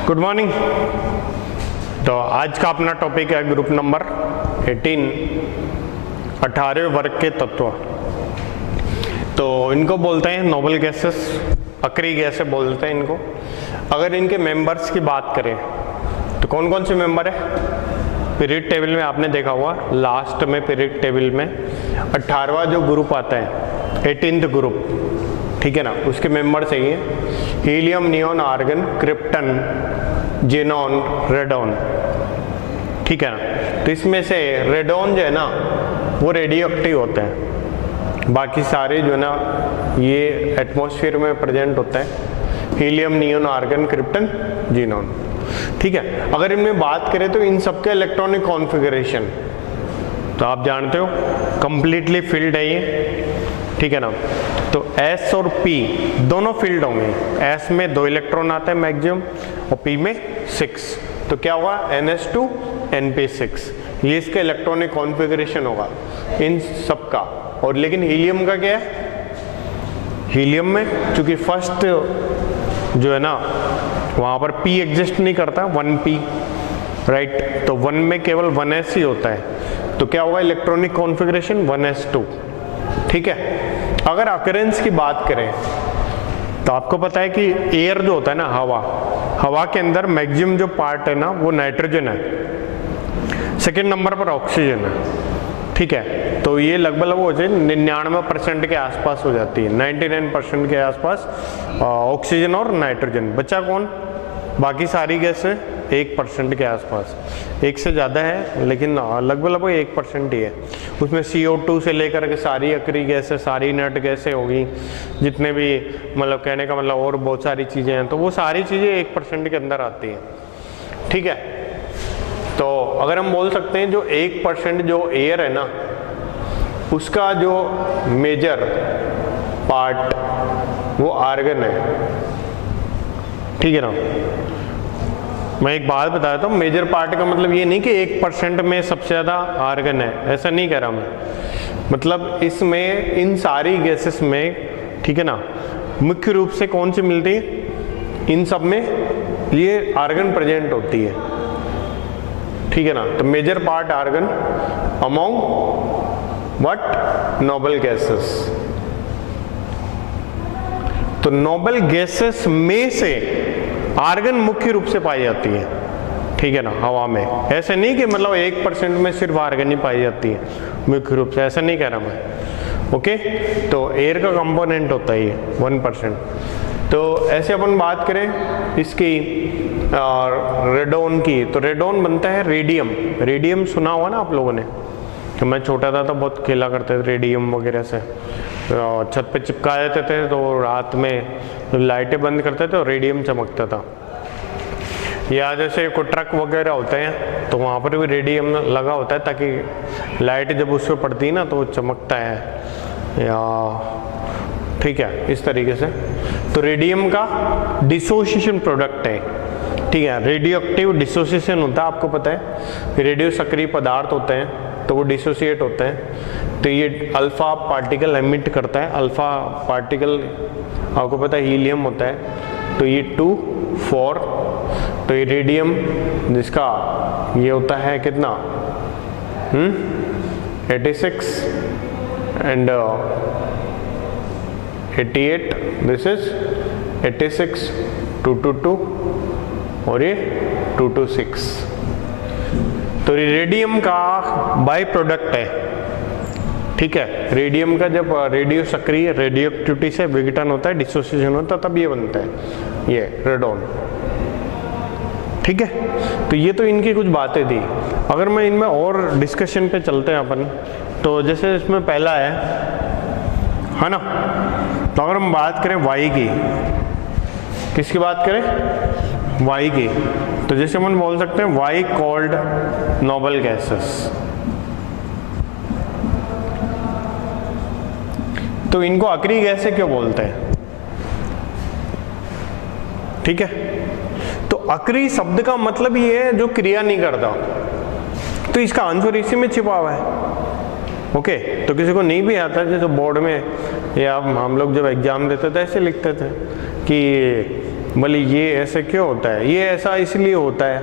Good morning. तो आज का अपना टॉपिक है ग्रुप नंबर 18, 18वें वर्ग के तत्व। तो इनको बोलते हैं नोबल गैसेस, अक्री गैसें बोलते हैं इनको। अगर इनके मेंबर्स की बात करें तो कौन कौन से मेंबर है? पीरियड टेबल में आपने देखा हुआ, लास्ट में पीरियड टेबल में 18वां जो ग्रुप आता है, 18th ग्रुप, ठीक है ना, उसके मेंबर चाहिए helium, neon, argon, krypton, xenon, radon, ठीक है ना। तो इसमें से रेडॉन जो है ना वो रेडियो एक्टिव होता है, बाकी सारे जो है ना ये एटमॉस्फेयर में प्रेजेंट होता है। Helium, neon, argon, krypton, xenon, ठीक है। अगर इनमें बात करें तो इन सबके इलेक्ट्रॉनिक कॉन्फ़िगरेशन तो आप जानते हो कंप्लीटली फील्ड है ये, ठीक है ना। तो S और P दोनों फील्ड होंगे। S में 2 इलेक्ट्रॉन आते हैं मैक्सिमम और P में 6। तो क्या होगा? NH2 NP6, ये इसका इलेक्ट्रॉनिक कॉन्फ़िगरेशन होगा इन सब का। और लेकिन हीलियम का क्या है? हीलियम में चूंकि फर्स्ट जो है ना वहाँ पर P एग्जिस्ट नहीं करता, 1P, राइट। तो 1 में केवल 1S ही होता है। तो क्या होगा? इलेक्ट्रॉनिक कॉन्फ़िगरेशन 1S2, ठीक है। अगर अकरेंस की बात करें तो आपको पता है कि एयर जो होता है ना, हवा के अंदर मैक्सिमम जो पार्ट है ना वो नाइट्रोजन है, सेकेंड नंबर पर ऑक्सीजन है, ठीक है। तो ये लगभग हो जाए 99% के आसपास हो जाती है, 99% के आसपास ऑक्सीजन और नाइट्रोजन। बचा कौन? बाकी सारी गैसें 1% के आसपास, 1 से ज़्यादा है लेकिन लगभग 1% ही है। उसमें CO2 से लेकर के सारी अक्री गैसें, सारी नट गैसें होगी, जितने भी मतलब कहने का मतलब और बहुत सारी चीज़ें हैं, तो वो सारी चीज़ें 1% के अंदर आती हैं, ठीक है। तो अगर हम बोल सकते हैं जो 1% जो एयर है ना उसका जो मेजर पार्ट वो आर्गन है, ठीक है ना। मैं एक बात बता देता हूँ, मेजर पार्ट का मतलब ये नहीं कि 1% में सबसे ज़्यादा आर्गन है, ऐसा नहीं कह रहा मैं। मतलब इसमें इन सारी गैसेस में, ठीक है ना, मुख्य रूप से कौन सी मिलती है? इन सब में ये आर्गन प्रेजेंट होती है, ठीक है ना। तो major part argon among what? Noble gases. तो नोबल गैसेस में से आर्गन मुख्य रूप से पाई जाती है, ठीक है ना, हवा में। ऐसे नहीं कि मतलब 1% में सिर्फ आर्गन ही पाई जाती है मुख्य रूप से, ऐसा नहीं कह रहा मैं, ओके। तो एयर का कंपोनेंट होता है ये 1%। तो ऐसे अपन बात करें इसकी रेडॉन की, तो रेडॉन बनता है रेडियम। रेडियम सुना हुआ ना आप लोगों ने? तो मैं छोटा था तो बहुत खेला करते थे रेडियम वगैरह से, छत पे चिपका देते थे तो रात में लाइटें बंद करते थे तो रेडियम चमकता था। या जैसे कोई ट्रक वगैरह होते हैं तो वहाँ पर भी रेडियम लगा होता है ताकि लाइट जब उस पर पड़ती है ना तो वो चमकता है, या ठीक है, इस तरीके से। तो रेडियम का डिसोसिएशन प्रोडक्ट है, ठीक है। रेडियो एक्टिव डिसोसिएशन होता है, आपको पता है। रेडियो सक्रिय पदार्थ होते हैं तो वो डिसोसिएट होते हैं। तो ये अल्फा पार्टिकल एमिट करता है। अल्फा पार्टिकल आपको पता है हीलियम होता है, तो ये 2, 4, तो ये रेडियम जिसका ये होता है कितना 86 एंड 88, दिस इज 86, 222 और ये 226। तो रेडियम का बाय प्रोडक्ट है, ठीक है। रेडियम का जब रेडियो सक्रिय रेडियो एक्टिविटी से विघटन होता है, डिसोसिएशन होता है, तब ये बनता है ये रेडॉन, ठीक है। तो ये तो इनकी कुछ बातें थी। अगर मैं इनमें और डिस्कशन पे चलते हैं अपन, तो जैसे इसमें पहला है ना, तो अगर हम बात करें वाई की, किसकी बात करें? वाई की। तो जैसे अपन बोल सकते हैं वाई कॉल्ड नोबल गैसेस। तो इनको अक्री गैसें क्यों बोलते हैं? ठीक है। तो अक्री शब्द का मतलब ये है जो क्रिया नहीं करता, तो इसका आंसर इसी में छिपा हुआ है, ओके। तो किसी को नहीं भी आता, जैसे बोर्ड में या हम लोग जब एग्जाम देते थे ऐसे लिखते थे कि बोले ये ऐसे क्यों होता है, ये ऐसा इसलिए होता है,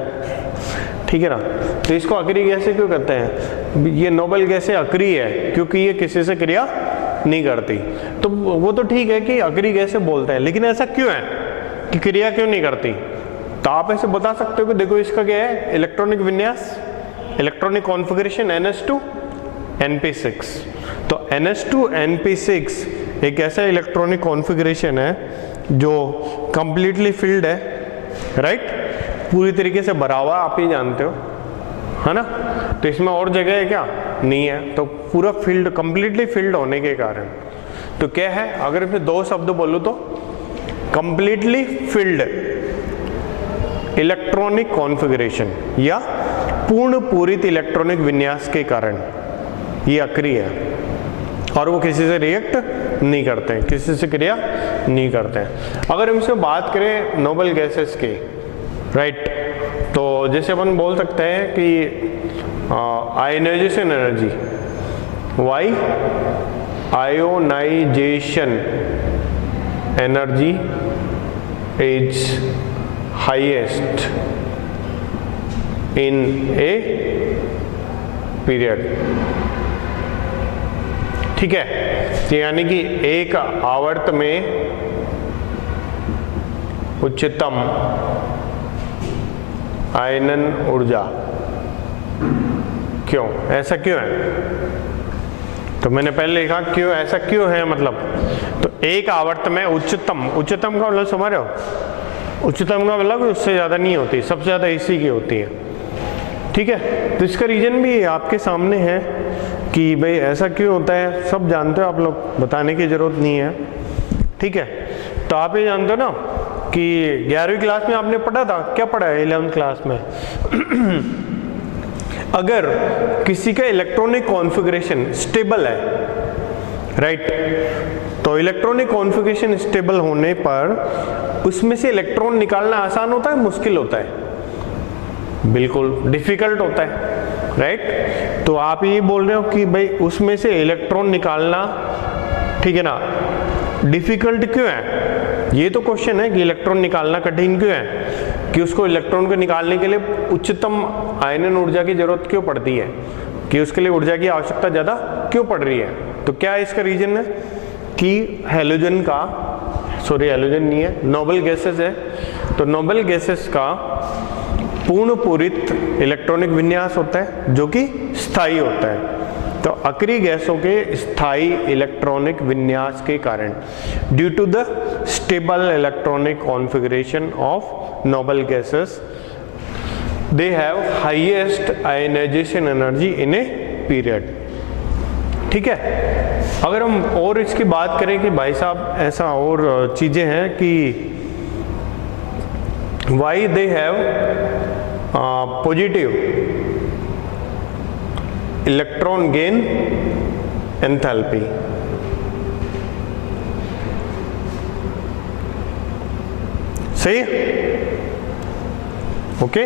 ठीक है ना। तो इसको अक्रिय गैसें क्यों कहते हैं, ये नोबल गैसें अक्रिय है क्योंकि ये किसी से क्रिया नहीं करती। तो वो तो ठीक है कि अक्रिय गैसें बोलते हैं, लेकिन ऐसा क्यों है कि क्रिया क्यों नहीं करती। तो आप ऐसे बता सकते हो कि देखो इसका क्या है, इलेक्ट्रॉनिक विन्यास, इलेक्ट्रॉनिक कॉन्फ़िगरेशन NS2 NP6। तो NS2 NP6 एक ऐसा इलेक्ट्रॉनिक कॉन्फ़िगरेशन है जो कंप्लीटली फिल्ड है, राइट, पूरी तरीके से भरा हुआ, आप ही जानते हो, है ना। तो इसमें और जगह है क्या, नहीं है। तो पूरा फील्ड, कंप्लीटली फिल्ड होने के कारण तो क्या है, अगर मैं दो शब्द बोलूं तो कंप्लीटली फिल्ड इलेक्ट्रॉनिक कॉन्फ़िगरेशन या पूर्ण पूरित इलेक्ट्रॉनिक विन्यास के कारण ये अक्रिय है और वो किसी से रिएक्ट नहीं करते हैं, किसी से क्रिया नहीं करते हैं। अगर हमसे बात करें नोबल गैसेस की, राइट, तो जैसे अपन बोल सकते हैं कि ionisation energy, why ionisation energy is highest in a period, ठीक है। तो यानी कि एक आवर्त में उच्चतम आयनन ऊर्जा, क्यों, ऐसा क्यों है। तो मैंने पहले लिखा क्यों, ऐसा क्यों है, मतलब तो एक आवर्त में उच्चतम, उच्चतम का मतलब समझ रहे हो, उच्चतम का मतलब उससे ज़्यादा नहीं होती, सबसे ज़्यादा इसी की होती है, ठीक है। तो इसका रीजन भी आपके सामने है कि भाई ऐसा क्यों होता है, सब जानते हो आप लोग, बताने की ज़रूरत नहीं है, ठीक है। तो आप ये जानते हो ना कि 11वीं क्लास में आपने पढ़ा था, क्या पढ़ा है 11वीं क्लास में अगर किसी का इलेक्ट्रॉनिक कॉन्फ़िगरेशन स्टेबल है, राइट, तो इलेक्ट्रॉनिक कॉन्फ़िगरेशन स्टेबल होने पर उसमें से इलेक्ट्रॉन निकालना आसान होता है, मुश्किल होता है, बिल्कुल डिफिकल्ट होता है, राइट। तो आप ये बोल रहे हो कि भाई उसमें से इलेक्ट्रॉन निकालना, ठीक है ना, डिफिकल्ट क्यों है, ये तो क्वेश्चन है कि इलेक्ट्रॉन निकालना कठिन क्यों है, कि उसको इलेक्ट्रॉन को निकालने के लिए उच्चतम आयनन ऊर्जा की जरूरत क्यों पड़ती है, कि उसके लिए ऊर्जा की आवश्यकता ज़्यादा क्यों पड़ रही है। तो क्या इसका रीजन है कि हैलोजन का, सॉरी हैलोजन नहीं है, नोबल गैसेस है, तो नोबल गैसेस का पूर्ण पूरित इलेक्ट्रॉनिक विन्यास होता है जो कि स्थायी होता है। तो अक्रिय गैसों के स्थायी इलेक्ट्रॉनिक विन्यास के कारण, due to the stable electronic configuration of noble gases, they have highest ionisation energy in a period, ठीक है। अगर हम और इसकी बात करें कि भाई साहब ऐसा और चीजें हैं कि why they have positive electron gain enthalpy, सही, ओके।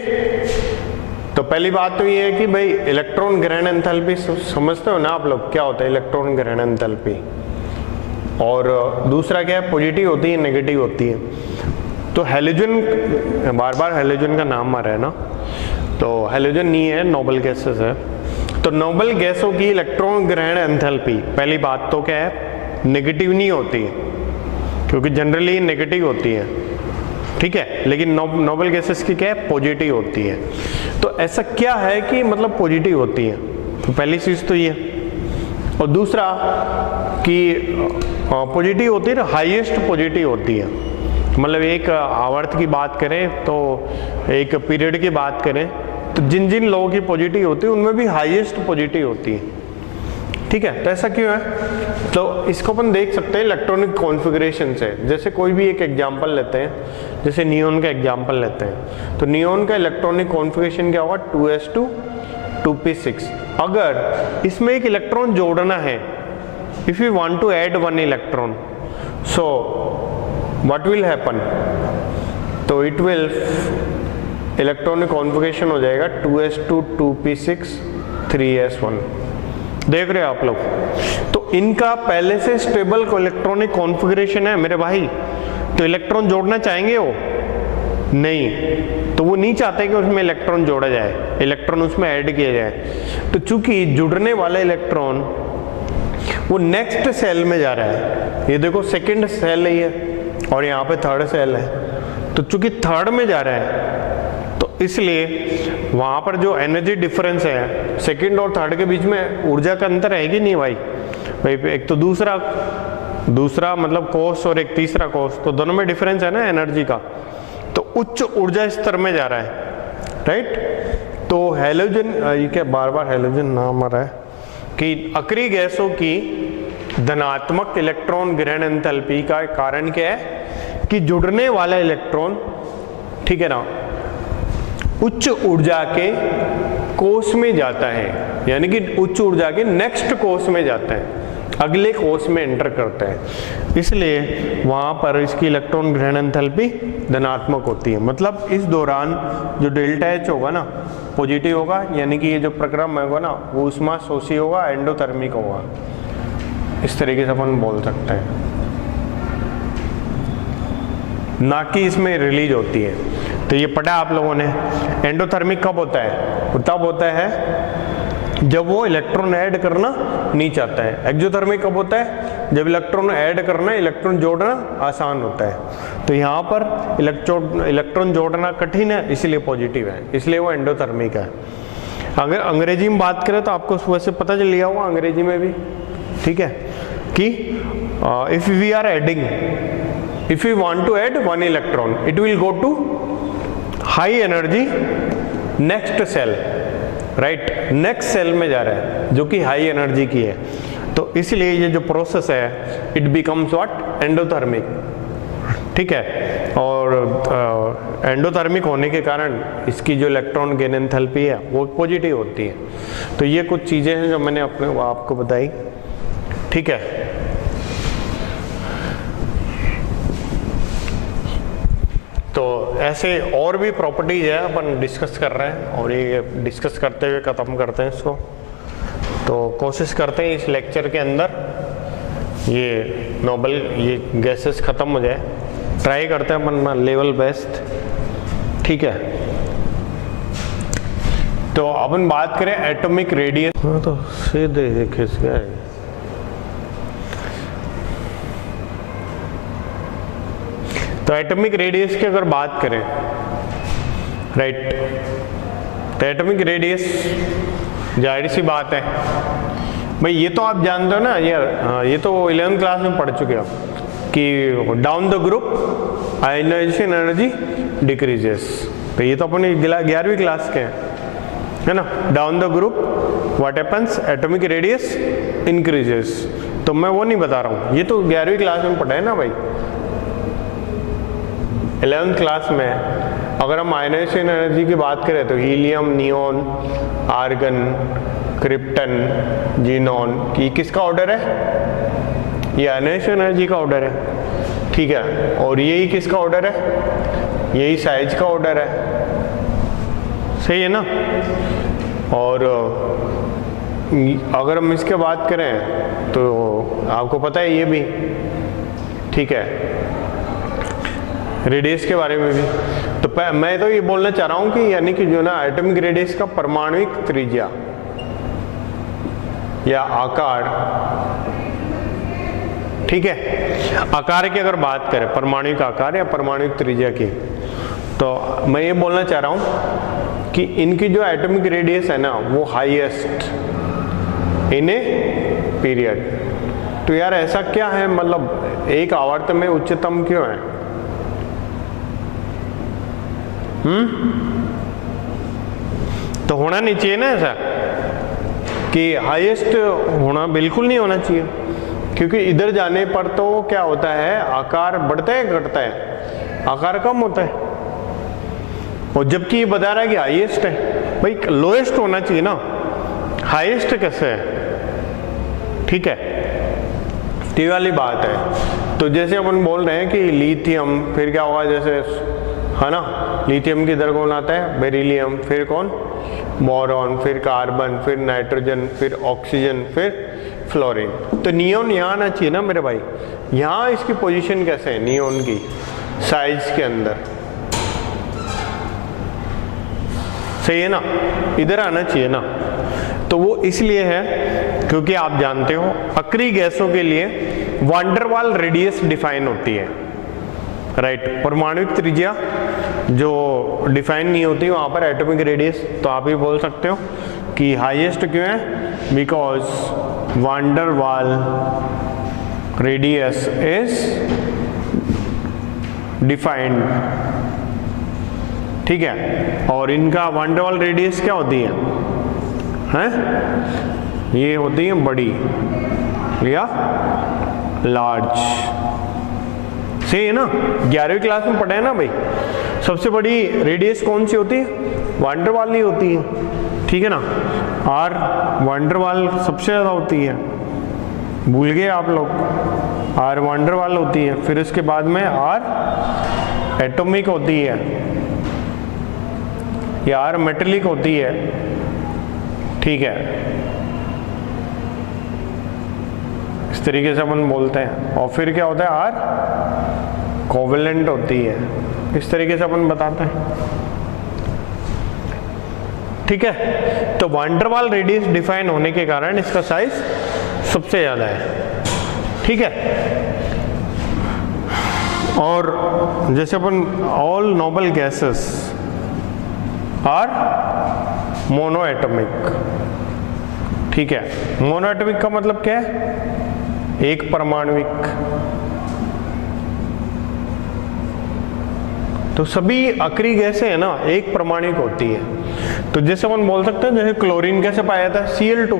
तो पहली बात तो ये है कि भाई इलेक्ट्रॉन ग्रहण एंथैल्पी समझते हो ना आप लोग, क्या होता है इलेक्ट्रॉन ग्रहण एंथैल्पी, और दूसरा क्या है, पॉजिटिव होती है नेगेटिव होती है। तो हैलोजन, बार बार हैलोजन का नाम आ रहा है ना, तो हैलोजन नहीं है, नोबल गैसेस है। तो नोबल गैसों की इलेक्ट्रॉन ग्रहण एंथैल्पी, पहली बात तो क्या है, नेगेटिव नहीं होती है, क्योंकि जनरली नेगेटिव होती है, ठीक है, लेकिन नोबल गैसेस की क्या है, पॉजिटिव होती है। तो ऐसा क्या है कि मतलब पॉजिटिव होती है, तो पहली चीज तो ये, और दूसरा कि पॉजिटिव होती है ना, हाईएस्ट पॉजिटिव होती है, मतलब एक आवर्त की बात करें तो एक पीरियड की बात करें तो जिन जिन लोगों की पॉजिटिव होती है उनमें भी हाईएस्ट पॉजिटिव होती है, ठीक है। तो ऐसा क्यों है, तो इसको अपन देख सकते हैं इलेक्ट्रॉनिक कॉन्फ़िगरेशन से। जैसे कोई भी एक एग्जांपल लेते हैं, जैसे नियोन का एग्जांपल लेते हैं, तो नियोन का इलेक्ट्रॉनिक कॉन्फ़िगरेशन क्या होगा, 2s2 2p6। अगर इसमें एक इलेक्ट्रॉन जोड़ना है, if you want to add one electron, so what will happen, तो इट विल इलेक्ट्रॉनिक कॉन्फ़िगरेशन हो जाएगा 2s2 2p6 3s1, देख रहे हो आप लोग। तो इनका पहले से स्टेबल इलेक्ट्रॉनिक कॉन्फ़िगरेशन है मेरे भाई, तो इलेक्ट्रॉन जोड़ना चाहेंगे वो, नहीं, तो वो नहीं चाहते कि उसमें इलेक्ट्रॉन जोड़ा जाए, इलेक्ट्रॉन उसमें ऐड किया जाए। तो चूंकि जुड़ने वाला इलेक्ट्रॉन वो नेक्स्ट सेल में जा रहा है, ये देखो सेकंड सेल है ये, और यहाँ पे थर्ड सेल है, तो चूंकि थर्ड में जा रहा है तो इसलिए वहाँ पर जो एनर्जी डिफरेंस है सेकंड और थर्ड के बीच में ऊर्जा का अंतर है कि नहीं भाई? एक तो दूसरा मतलब कोस और एक तीसरा कोस, तो दोनों में डिफरेंस है ना एनर्जी का, तो उच्च ऊर्जा स्तर में जा रहा है, राइट। तो हैलोजन, ये क्या बार बार हैलोजन नाम आ रहा है, कि अक्रिय गैसों की धनात्मक इलेक्ट्रॉन ग्रहण एंथैल्पी का कारण क्या है कि जुड़ने वाला इलेक्ट्रॉन, ठीक है ना, उच्च ऊर्जा के कोष में जाता है, यानी कि उच्च ऊर्जा के नेक्स्ट कोष में जाता है, अगले कोष में एंटर करता है, इसलिए वहां पर इसकी इलेक्ट्रॉन ग्रहण एंथैल्पी धनात्मक होती है। मतलब इस दौरान जो डेल्टा एच होगा ना पॉजिटिव होगा, यानी कि ये जो प्रक्रम होगा ना वो ऊष्मा शोषी होगा, एंडोथर्मिक होगा, इस तरीके से अपन बोल सकते हैं, ना कि इसमें रिलीज होती है। तो ये पढ़ा आप लोगों ने। एंडोथर्मिक कब होता है? तब होता है जब वो इलेक्ट्रॉन ऐड करना नहीं चाहता है। एक्सोथर्मिक कब होता है? जब इलेक्ट्रॉन ऐड करना, इलेक्ट्रॉन जोड़ना आसान होता है। तो यहाँ पर इलेक्ट्रॉन जोड़ना कठिन है, इसलिए पॉजिटिव है, इसलिए वो एंडोथर्मिक है। अगर अंग्रेजी में बात करें तो आपको वैसे पता चल गया होगा अंग्रेजी में भी, ठीक है, कि if we are adding, if we want to add one electron, it will go to high energy next cell, right, next cell में जा रहा है जो कि हाई एनर्जी की है। तो इसलिए ये जो प्रोसेस है it becomes what? एंडोथर्मिक, ठीक है। और एंडोथर्मिक होने के कारण इसकी जो इलेक्ट्रॉन गेन एंथैल्पी है वो पॉजिटिव होती है। तो ये कुछ चीज़ें हैं जो मैंने आपको बताई, ठीक है। तो ऐसे और भी प्रॉपर्टीज है अपन डिस्कस कर रहे हैं, और ये डिस्कस करते हुए ख़त्म करते हैं इसको। तो कोशिश करते हैं इस लेक्चर के अंदर ये नोबल ये गैसेस ख़त्म हो जाए, ट्राई करते हैं अपन लेवल बेस्ट, ठीक है। तो अपन बात करें एटॉमिक रेडियस, हाँ तो सीधे खिस गए। तो एटॉमिक रेडियस की अगर बात करें, राइट, तो एटॉमिक रेडियस जाहिर सी बात है भाई, ये तो आप जानते हो ना यार, ये तो 11th क्लास में पढ़ चुके हो कि down the group ionisation energy decreases. तो ये तो अपने 11वीं क्लास के हैं, है ना। Down the group what happens, atomic radius increases. तो मैं वो नहीं बता रहा हूँ, ये तो 11वीं क्लास में पढ़ा है ना भाई। 11th क्लास में अगर हम आयनाइजेशन एनर्जी की बात करें तो helium, neon, argon, krypton, xenon, ये किसका ऑर्डर है? ये आयनाइजेशन एनर्जी का ऑर्डर है, ठीक है। और यही किसका ऑर्डर है? यही साइज का ऑर्डर है, सही है ना। और अगर हम इसके बात करें तो आपको पता है ये भी, ठीक है, रेडियस के बारे में भी। तो मैं तो ये बोलना चाह रहा हूँ कि यानी कि जो ना एटॉमिक रेडियस का परमाणुक त्रिज्या या आकार, ठीक है, आकार की अगर बात करें, परमाणुक आकार या परमाणुक त्रिज्या की, तो मैं ये बोलना चाह रहा हूँ कि इनकी जो एटॉमिक रेडियस है ना वो हाईएस्ट इन ए पीरियड। तो यार ऐसा क्या है, मतलब एक आवर्त में उच्चतम क्यों है? तो होना नहीं चाहिए ना ऐसा कि हाईएस्ट होना बिल्कुल नहीं होना चाहिए, क्योंकि इधर जाने पर तो क्या होता है, आकार बढ़ता है घटता है, आकार कम होता है। और जबकि ये बता रहा है कि हाईएस्ट है, भाई लोएस्ट होना चाहिए ना, हाईएस्ट कैसे है? ठीक है, ये वाली बात है। तो जैसे अपन बोल रहे हैं कि लिथियम, फिर क्या होगा, जैसे है ना, लिथियम की इधर कौन आता है? बेरिलियम, फिर कौन? बोरॉन, फिर कार्बन, फिर नाइट्रोजन, फिर ऑक्सीजन, फिर फ्लोरीन। तो नियोन यहाँ आना चाहिए ना मेरे भाई। यहाँ इसकी पोजीशन कैसे है नियोन की साइज के अंदर? सही है ना, इधर आना चाहिए ना। तो वो इसलिए है क्योंकि आप जानते हो अक्रिय गैसों के लिए वान डेर वाल रेडियस डिफाइन होती है, राइट। परमाणुविक त्रिज्या जो डिफाइन नहीं होती वहां पर एटॉमिक रेडियस, तो आप ही बोल सकते हो कि हाईएस्ट क्यों है, बिकॉज वान डेर वाल रेडियस इज डिफाइंड, ठीक है। और इनका वान डेर वाल रेडियस क्या होती है, ये होती है बड़ी या लार्ज, सही है ना। 11वीं क्लास में पढ़े हैं ना भाई, सबसे बड़ी रेडियस कौन सी होती है, वान डेर वाल ही होती है, ठीक है ना। आर वान डेर वाल सबसे ज्यादा होती है, भूल गए आप लोग, आर वान डेर वाल होती है, फिर इसके बाद में आर एटॉमिक होती है या आर मेटेलिक होती है, ठीक है, इस तरीके से अपन बोलते हैं। और फिर क्या होता है, आर कोवेलेंट होती है, इस तरीके से अपन बताते हैं, ठीक है। तो वान डेर वाल रेडियस डिफाइन होने के कारण इसका साइज सबसे ज्यादा है, ठीक है। और जैसे अपन all noble gases are monoatomic, ठीक है। मोनोएटॉमिक का मतलब क्या है, एक परमाणुविक। तो सभी अक्रिय गैसें है ना एक परमाणुविक होती है। तो जैसे अपन बोल सकते हैं, जैसे क्लोरीन कैसे पाया था Cl2,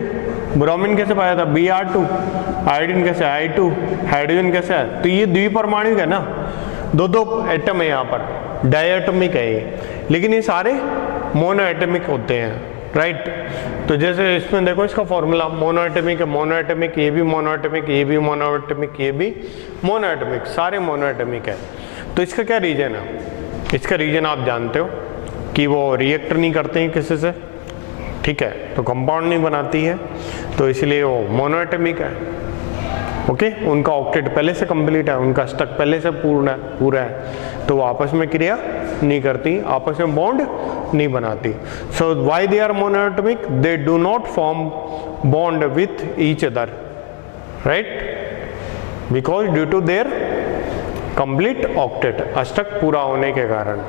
ब्रोमीन कैसे पाया था Br2, आयोडीन कैसे I2, हाइड्रोजन कैसे है, तो ये द्विपरमाणुविक है ना, दो दो एटम है यहाँ पर, डायएटॉमिक है ये, लेकिन ये सारे मोनोएटॉमिक होते हैं, राइट। तो जैसे इसमें देखो इसका फॉर्मूला मोनोएटॉमिक है, मोनोएटॉमिक, ये भी मोनोएटॉमिक, ये भी मोनोएटॉमिक, ये भी मोनोएटॉमिक, सारे मोनोएटॉमिक है। तो इसका क्या रीजन है, इसका रीजन आप जानते हो कि वो रिएक्ट नहीं करते हैं किसी से, ठीक है, तो कंपाउंड नहीं बनाती है, तो इसलिए वो मोनोएटॉमिक है, ओके। उनका ऑक्टेट पहले से कंप्लीट है, उनका स्टक पहले से पूरा है, तो वो आपस में क्रिया नहीं करती, आपस में बॉन्ड नहीं बनाती। So why they are monoatomic, they do not form bond with each other, right, because due to their complete octet, अष्टक पूरा होने के कारण।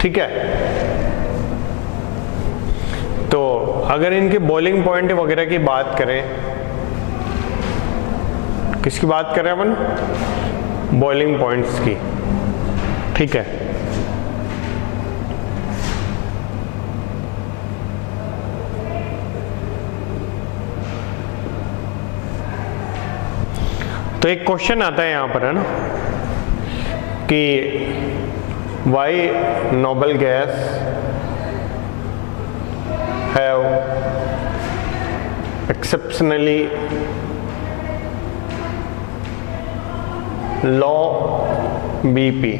ठीक है, तो अगर इनके बॉइलिंग पॉइंट वगैरह की बात करें, किसकी बात करें अपन, बॉइलिंग पॉइंट्स की, ठीक है। तो एक क्वेश्चन आता है यहां पर, है ना, कि why noble gas have exceptionally low BP.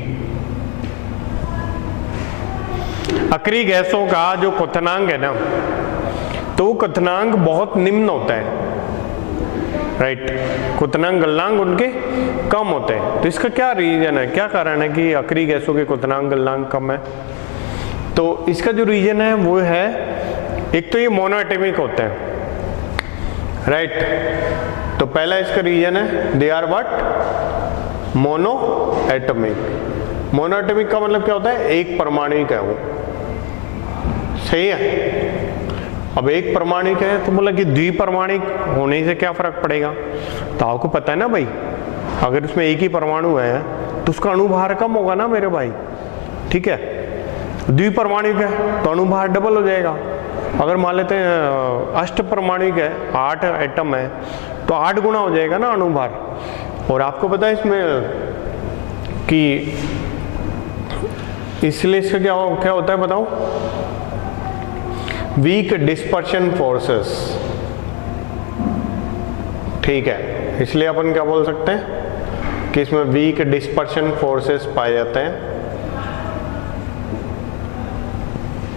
अक्रिय गैसों का जो क्वथनांक है ना, तो वो क्वथनांक बहुत निम्न होता है, राइट। क्वथनांक गलनांक उनके कम होते हैं। तो इसका क्या रीजन है, क्या कारण है कि अक्रिय गैसों के क्वथनांक गलनांक कम है? तो इसका जो रीजन है वो है, एक तो ये मोनोएटॉमिक होते हैं, राइट। तो पहला इसका रीजन है, they are what, monoatomic. Monoatomic का मतलब क्या होता है, एक परमाणुक है वो, सही है। अब एक परमाणुक है तो बोला कि द्विपरमाणुक होने से क्या फर्क पड़ेगा, तो आपको पता है ना भाई, अगर उसमें एक ही परमाणु है तो उसका अणुभार कम होगा ना मेरे भाई, ठीक है। द्विपरमाणुक है तो अणुभार डबल हो जाएगा। अगर मान लेते हैं अष्ट परमाणुक है, 8 एटम है, तो 8 गुना हो जाएगा ना अणुभार। और आपको पता है इसमें कि इसलिए इसका क्या होता है बताओ, वीक डिस्पर्शन फोर्सेस, ठीक है। इसलिए अपन क्या बोल सकते हैं कि इसमें वीक डिस्पर्शन फोर्सेस पाए जाते हैं,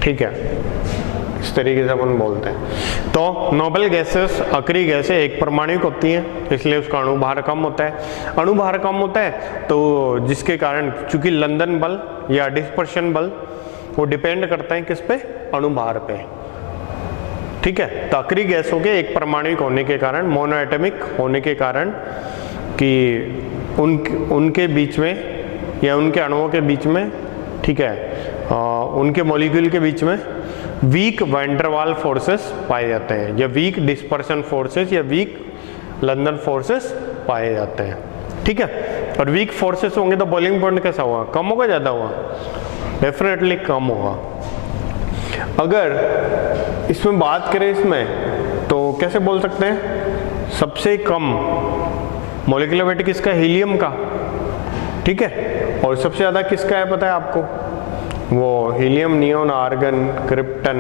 ठीक है, इस इस तरीके से अपन बोलते हैं। तो नोबल गैसेस अक्री गैसें एक परमाणुक होती हैं, इसलिए उसका अणुभार कम होता है। अणुभार कम होता है तो जिसके कारण, चूंकि लंदन बल या डिस्पर्शन बल वो डिपेंड करता है किस पे, अणुभार पे, ठीक है। तो अक्री गैसों के एक परमाणुक होने के कारण, मोनोएटमिक होने के कारण कि उनके बीच में या उनके अणुओं के बीच में, ठीक है, उनके मॉलिक्यूल के बीच में वीक वैन डर वाल फोर्सेस पाए जाते हैं, या वीक डिस्पर्शन फोर्सेस या वीक लंदन फोर्सेस पाए जाते हैं, ठीक है। और वीक फोर्सेस होंगे तो बॉइलिंग पॉइंट कैसा होगा, कम होगा ज़्यादा होगा, डेफिनेटली कम होगा। अगर इसमें बात करें इसमें तो कैसे बोल सकते हैं, सबसे कम मॉलिक्यूलर वेट किसका, हीलियम का, ठीक है। और सबसे ज़्यादा किसका है पता है आपको, वो helium, neon, argon, krypton,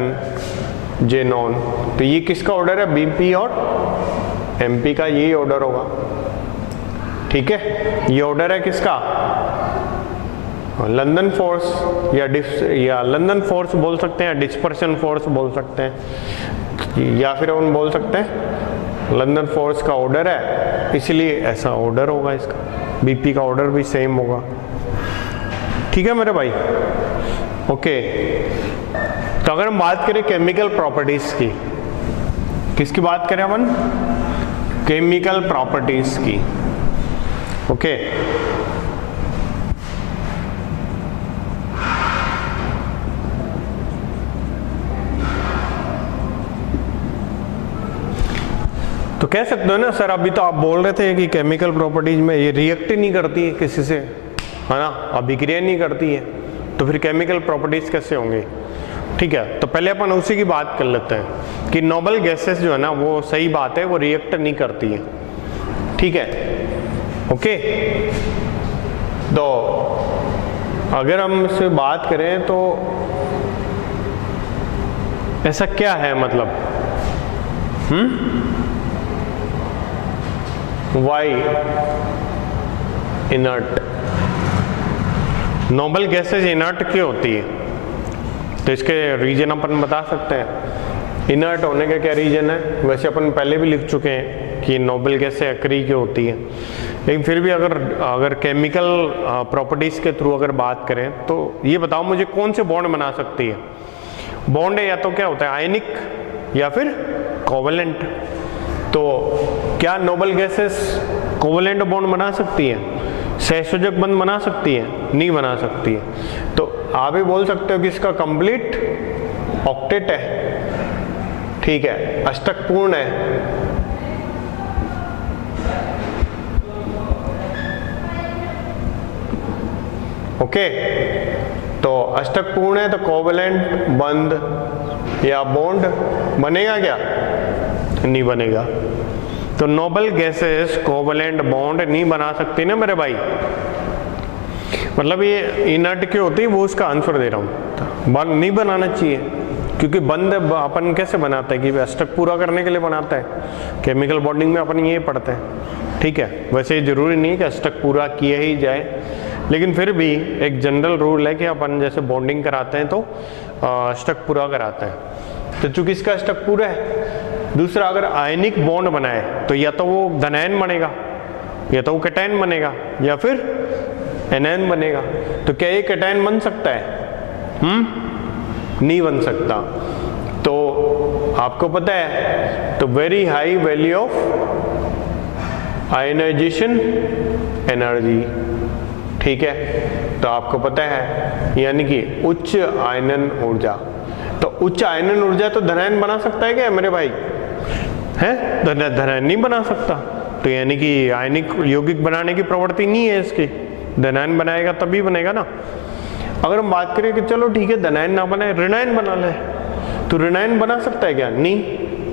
xenon. तो ये किसका ऑर्डर है, बीपी और एमपी का, यही ऑर्डर होगा, ठीक है। ये ऑर्डर है किसका, लंदन फोर्स या लंदन फोर्स बोल सकते हैं, डिस्पर्शन फोर्स बोल सकते हैं, या फिर हम बोल सकते हैं लंदन फोर्स का ऑर्डर है, इसलिए ऐसा ऑर्डर होगा इसका, बीपी का ऑर्डर भी सेम होगा, ठीक है मेरे भाई, ओके। तो अगर हम बात करें केमिकल प्रॉपर्टीज की, किसकी बात करें अपन, केमिकल प्रॉपर्टीज की, ओके। तो कह सकते हो ना सर, अभी तो आप बोल रहे थे कि केमिकल प्रॉपर्टीज में ये रिएक्ट ही नहीं करती है किसी से, है ना, अभिक्रिया नहीं करती है, तो फिर केमिकल प्रॉपर्टीज कैसे होंगे, ठीक है। तो पहले अपन उसी की बात कर लेते हैं कि नोबल गैसेस जो है ना, वो सही बात है, वो रिएक्ट नहीं करती है, ठीक है, ओके। तो अगर हम इससे बात करें तो ऐसा क्या है, मतलब why inert, noble gases inert क्यों होती है, तो इसके रीजन अपन बता सकते हैं। इनर्ट होने का क्या रीजन है, वैसे अपन पहले भी लिख चुके हैं कि नोबल गैसें अक्री क्यों होती है, लेकिन फिर भी अगर केमिकल प्रॉपर्टीज के थ्रू अगर बात करें तो ये बताओ मुझे कौन से बॉन्ड बना सकती है। बॉन्ड या तो क्या होता है, आयनिक या फिर कोवेलेंट। तो क्या नोबल गैसेस कोवेलेंट बॉन्ड बना सकती है, सहसंयोजक बंध बना सकती है, नहीं बना सकती है। तो आप ही बोल सकते हो कि इसका कंप्लीट ऑक्टेट है, ठीक है, अष्टक पूर्ण है, ओके। तो अष्टक पूर्ण है तो कोवेलेंट बंध या बॉन्ड बनेगा क्या, नहीं बनेगा। तो नोबल गैसेस कोवेलेंट बॉन्ड नहीं बना सकती ना मेरे भाई, मतलब ये इनर्ट क्यों होती है वो उसका आंसर दे रहा हूँ। बंद नहीं बनाना चाहिए, क्योंकि बंद अपन कैसे बनाते हैं कि अष्टक पूरा करने के लिए बनाता है, केमिकल बॉन्डिंग में अपन ये पढ़ते हैं, ठीक है। वैसे जरूरी नहीं कि अष्टक पूरा किया ही जाए, लेकिन फिर भी एक जनरल रूल है कि अपन जैसे बॉन्डिंग कराते हैं तो अष्टक पूरा कराते हैं। तो चूंकि इसका अष्टक पूरा है, दूसरा अगर आयनिक बॉन्ड बनाए तो या तो वो धनायन बनेगा, या तो वो कैटायन बनेगा, या फिर एनायन बनेगा। तो क्या ये कैटायन बन सकता है, नहीं बन सकता। तो आपको पता है, तो very high value of ionisation energy, ठीक है। तो आपको पता है, यानी कि उच्च आयनन ऊर्जा। तो उच्च आयनन ऊर्जा तो धनायन बना सकता है क्या मेरे भाई, है, धनायन नहीं बना सकता। तो यानी कि आयनिक यौगिक बनाने की प्रवृत्ति नहीं है इसकी, धनायन बनाएगा तभी बनेगा ना। अगर हम बात करें कि चलो ठीक है धनायन ना बनाए, ऋणायन बना ले, तो ऋणायन बना सकता है क्या, नहीं,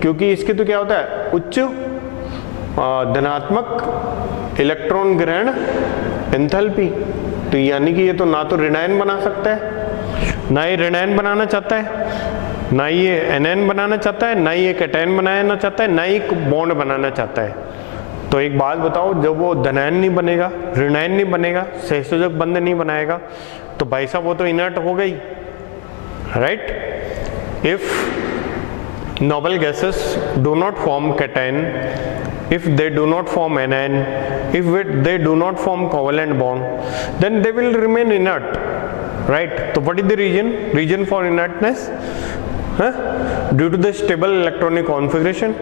क्योंकि इसके तो क्या होता है, उच्च धनात्मक इलेक्ट्रॉन ग्रहण एंथैल्पी। तो यानी कि ये तो ना तो ऋणायन बना सकता है, ना ये ऋणायन बनाना चाहता है, ना ये एनायन बनाना चाहता है, ना ये कैटायन बनाना चाहता है, ना ही बॉन्ड बनाना चाहता है। तो एक बात बताओ, जब वो धनायन नहीं बनेगा, ऋणायन नहीं बनेगा, सहसंयोजक बंध नहीं बनाएगा, तो भाई साहब वो तो इनर्ट हो गई, right. If noble gases do not form cation if they do not form anion, if they do not form covalent bond, then they will remain inert, right? So what is the reason for inertness? Due to the stable electronic configuration,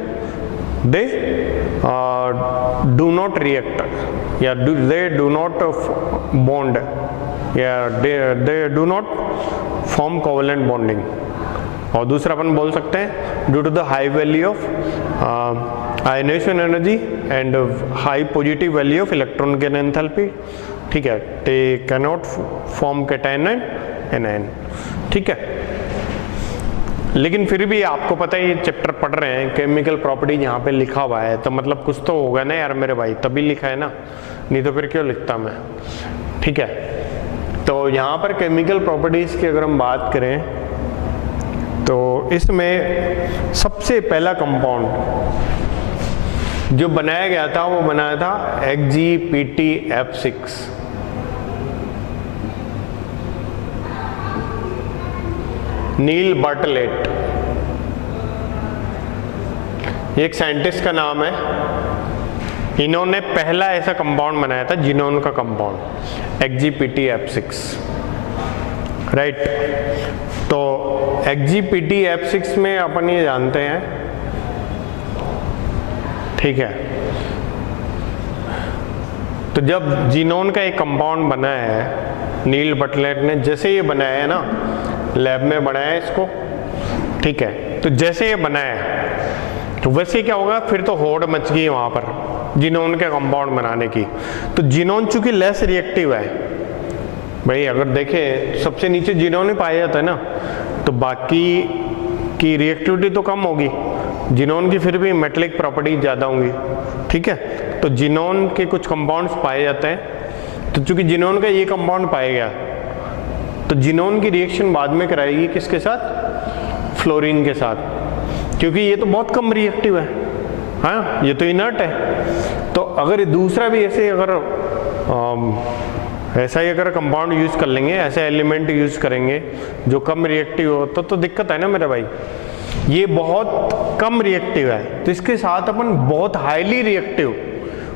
they do not react, they do not bond, they do not form covalent bonding. और दूसरा अपन बोल सकते हैं due to the high value of ionisation energy and high positive value of electron gain enthalpy, ठीक है, they can not form cation and anion, ठीक है। लेकिन फिर भी आपको पता है ये चैप्टर पढ़ रहे हैं, केमिकल प्रॉपर्टी यहाँ पे लिखा हुआ है तो मतलब कुछ तो होगा ना यार मेरे भाई, तभी लिखा है ना, नहीं तो फिर क्यों लिखता मैं, ठीक है। तो यहाँ पर केमिकल प्रॉपर्टीज की अगर हम बात करें तो इसमें सबसे पहला कंपाउंड जो बनाया गया था वो बनाया था XgPtF6। नील बर्टलेट, ये एक साइंटिस्ट का नाम है, इन्होंने पहला ऐसा कंपाउंड बनाया था जिनोन का कंपाउंड XgPtF6, राइट। तो XgPtF6 में अपन ये जानते हैं, ठीक है, तो जब जिनोन का एक कंपाउंड बना है नील बर्टलेट ने, जैसे ये बनाया है ना, लैब में बनाया है इसको, ठीक है, तो जैसे ये बनाया तो वैसे क्या होगा, फिर तो होड़ मच गई वहां पर जिनोन के कंपाउंड बनाने की। तो जिनोन चूंकि लेस रिएक्टिव है भाई, अगर देखें सबसे नीचे जिनोन ही पाया जाता है ना, तो बाकी की रिएक्टिविटी तो कम होगी, जिनोन की फिर भी मेटलिक प्रॉपर्टी ज़्यादा होंगी, ठीक है। तो जिनोन के कुछ कंपाउंड्स पाए जाते हैं, तो चूंकि जिनोन का ये कंपाउंड पाया गया तो जिनोन की रिएक्शन बाद में कराएगी किसके साथ, फ्लोरीन के साथ, क्योंकि ये तो बहुत कम रिएक्टिव है, हाँ, ये तो इनर्ट है। तो अगर दूसरा भी ऐसे अगर ऐसा ही अगर कंपाउंड यूज कर लेंगे, ऐसे एलिमेंट यूज करेंगे जो कम रिएक्टिव हो, तो दिक्कत है ना मेरे भाई, ये बहुत कम रिएक्टिव है, तो इसके साथ अपन बहुत हाईली रिएक्टिव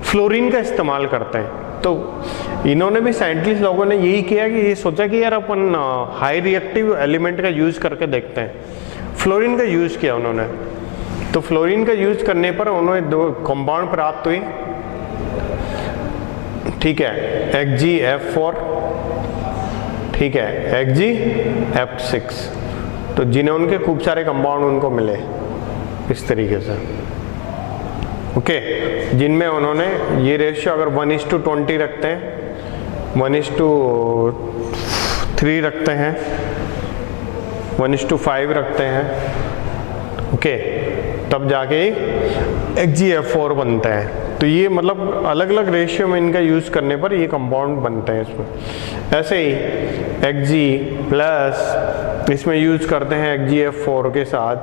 फ्लोरीन का इस्तेमाल करते हैं। तो इन्होंने भी, साइंटिस्ट लोगों ने यही किया कि ये सोचा कि यार अपन हाई रिएक्टिव एलिमेंट का यूज करके देखते हैं, फ्लोरीन का यूज किया उन्होंने। तो फ्लोरीन का यूज करने पर उन्होंने दो कंपाउंड प्राप्त हुए, ठीक है, XgF4, ठीक है, XgF6। तो जिन्होंने उनके खूब सारे कंपाउंड उनको मिले इस तरीके से, ओके, जिनमें उन्होंने ये रेशियो अगर 1:20 रखते हैं, 1:3 रखते हैं, 1:5 रखते हैं, ओके, तब जाके XgF4 बनता है। तो ये मतलब अलग अलग रेशियो में इनका यूज करने पर ये कंपाउंड बनते हैं इसमें। ऐसे ही Xg प्लस इसमें यूज करते हैं XgF4 के साथ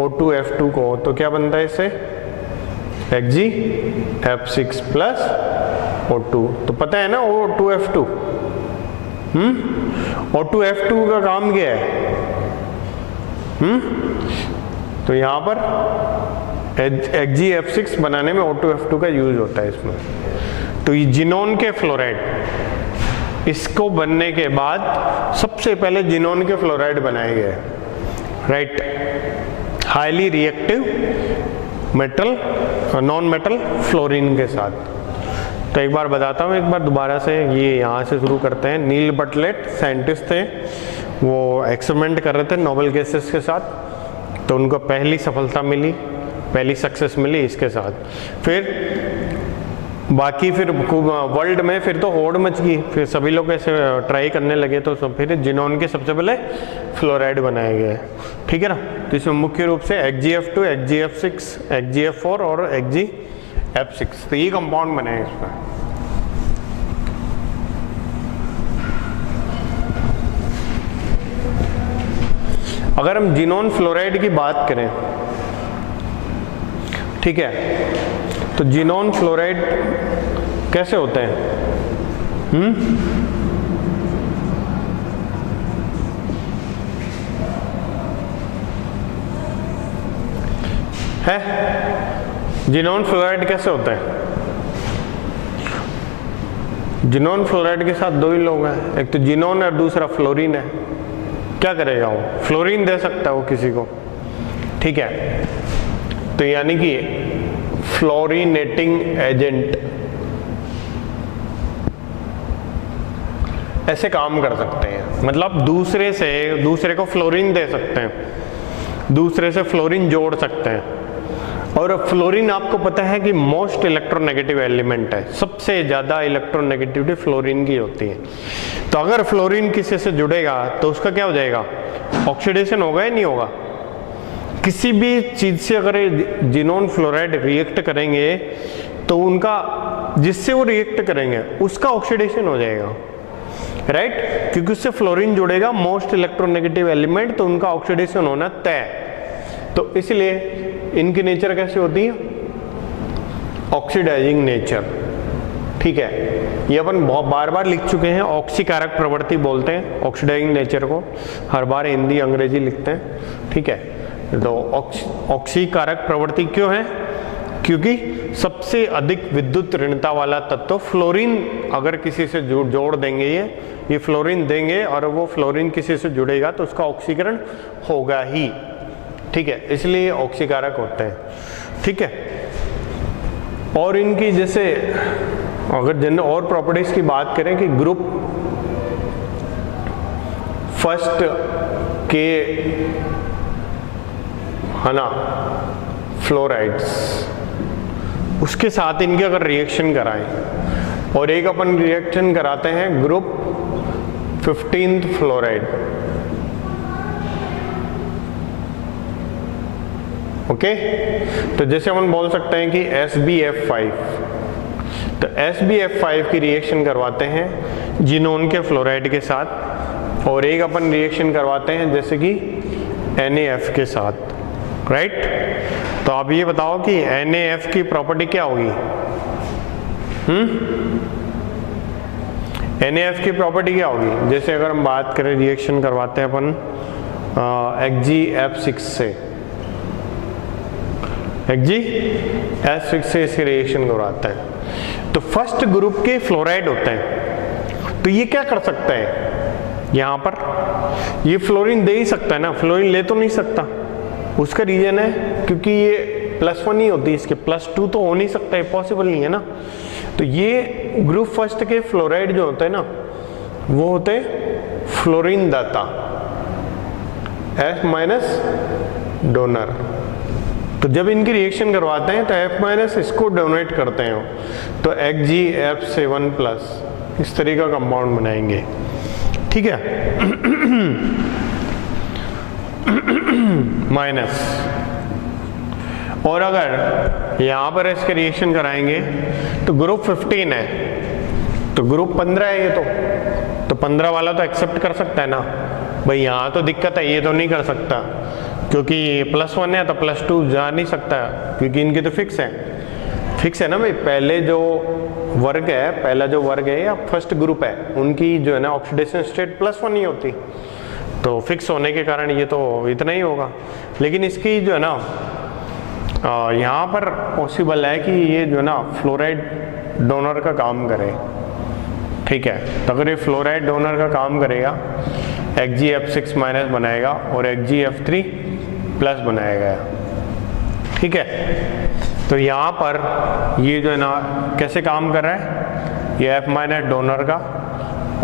O2F2 को, तो क्या बनता है इससे, XgF6 प्लस O2। तो पता है ना O2F2, O2F2 का काम क्या है, तो यहाँ पर XgF6 बनाने में O2F2 का यूज होता है इसमें। तो ये जिनोन के फ्लोराइड, इसको बनने के बाद सबसे पहले जिनोन के फ्लोराइड बनाए गए, right, highly reactive metal, non metal fluorine के साथ। तो एक बार बताता हूँ, एक बार दोबारा से, ये यहाँ से शुरू करते हैं। नील बर्टलेट साइंटिस्ट थे, वो एक्सपेरिमेंट कर रहे थे नोबल गैसेस के साथ, तो उनको पहली सफलता मिली, पहली सक्सेस मिली इसके साथ। फिर बाकी फिर वर्ल्ड में फिर तो होड़ मच गई, फिर सभी लोग ऐसे ट्राई करने लगे, तो फिर जिनोन के सबसे पहले फ्लोराइड बनाए गए, ठीक है ना। तो इसमें मुख्य रूप से XgF2, XgF6, XgF4 और XgF6, तो ये कंपाउंड बने हैं इसमें। अगर हम जिनोन फ्लोराइड की बात करें, ठीक है, तो जिनोन फ्लोराइड कैसे होते हैं, है। जिनोन फ्लोराइड कैसे होता है? जिनोन फ्लोराइड के साथ दो ही लोग हैं, एक तो जिनोन और दूसरा फ्लोरीन है। क्या करेगा वो? फ्लोरीन दे सकता है वो किसी को, ठीक है। तो यानी कि फ्लोरीनेटिंग एजेंट ऐसे काम कर सकते हैं, मतलब दूसरे को फ्लोरीन दे सकते हैं, दूसरे से फ्लोरीन जोड़ सकते हैं। और फ्लोरीन आपको पता है कि मोस्ट इलेक्ट्रोनेगेटिव एलिमेंट है, सबसे ज़्यादा इलेक्ट्रोनेगेटिविटी फ्लोरीन की होती है। तो अगर फ्लोरीन किसी से जुड़ेगा तो उसका क्या हो जाएगा? ऑक्सीडेशन होगा या नहीं होगा? किसी भी चीज़ से अगर जिनोन फ्लोराइड रिएक्ट करेंगे तो उनका, जिससे वो रिएक्ट करेंगे उसका ऑक्सीडेशन हो जाएगा, राइट? क्योंकि उससे फ्लोरीन जुड़ेगा, मोस्ट इलेक्ट्रोनेगेटिव एलिमेंट, तो उनका ऑक्सीडेशन होना तय। तो इसलिए इनकी नेचर कैसी होती है? ऑक्सीडाइजिंग नेचर, ठीक है। ये अपन बहुत बार बार लिख चुके हैं, ऑक्सीकारक प्रवृत्ति बोलते हैं ऑक्सीडाइजिंग नेचर को, हर बार हिंदी अंग्रेजी लिखते हैं, ठीक है। तो ऑक्सीकारक प्रवृत्ति क्यों है? क्योंकि सबसे अधिक विद्युत ऋणता वाला तत्व फ्लोरीन अगर किसी से जोड़ देंगे, ये फ्लोरीन देंगे और वो फ्लोरीन किसी से जुड़ेगा तो उसका ऑक्सीकरण होगा ही, ठीक है। इसलिए ऑक्सीकारक होते हैं, ठीक है। और इनकी जैसे अगर और प्रॉपर्टीज की बात करें कि ग्रुप फर्स्ट के है ना फ्लोराइड्स, उसके साथ इनके अगर रिएक्शन कराएं, और एक अपन रिएक्शन कराते हैं ग्रुप 15th फ्लोराइड, ओके। तो जैसे अपन बोल सकते हैं कि SbF5, तो SbF5 की रिएक्शन करवाते हैं जिनोन के फ्लोराइड के साथ, और एक अपन रिएक्शन करवाते हैं जैसे कि NaF के साथ, राइट। तो आप ये बताओ कि NaF की प्रॉपर्टी क्या होगी? NaF की प्रॉपर्टी क्या होगी? जैसे अगर हम बात करें, रिएक्शन करवाते हैं अपन HgF6 से, HgF6 से इसकी रिएक्शन करवाते हैं, तो फर्स्ट ग्रुप के फ्लोराइड होते हैं। तो ये क्या कर सकता है? यहाँ पर ये फ्लोरीन दे ही सकता है ना, फ्लोरीन ले तो नहीं सकता। उसका रीजन है क्योंकि ये +1 ही होती है, इसके +2 तो हो नहीं सकता, पॉसिबल नहीं है ना। तो ये ग्रुप फर्स्ट के फ्लोराइड जो होते हैं ना, वो होते फ्लोरीन दाता, F- डोनर। तो जब इनकी रिएक्शन करवाते हैं तो F- इसको डोनेट करते हैं, तो HgF7+ इस तरह का कंपाउंड बनाएंगे, ठीक है। माइनस, और अगर यहाँ पर इसके रिएक्शन कराएंगे तो ग्रुप 15 है, तो ग्रुप 15 है ये, तो 15 वाला तो एक्सेप्ट कर सकता है ना भाई। यहाँ तो दिक्कत है, ये तो नहीं कर सकता क्योंकि +1 है, तो +2 जा नहीं सकता क्योंकि इनके तो फिक्स है ना भाई। पहले जो वर्ग है, पहला जो वर्ग है या फर्स्ट ग्रुप है, उनकी जो है ना ऑक्सीडेशन स्टेट +1 ही होती, तो फिक्स होने के कारण ये तो इतना ही होगा। लेकिन इसकी जो है ना यहाँ पर पॉसिबल है कि ये जो है ना फ्लोराइड डोनर का काम करे, ठीक है। तो अगर ये फ्लोराइड डोनर का काम करेगा, HgF6- बनाएगा और HgF3+ बनाएगा, ठीक है। तो यहाँ पर ये जो है ना कैसे काम कर रहा है? ये F- डोनर का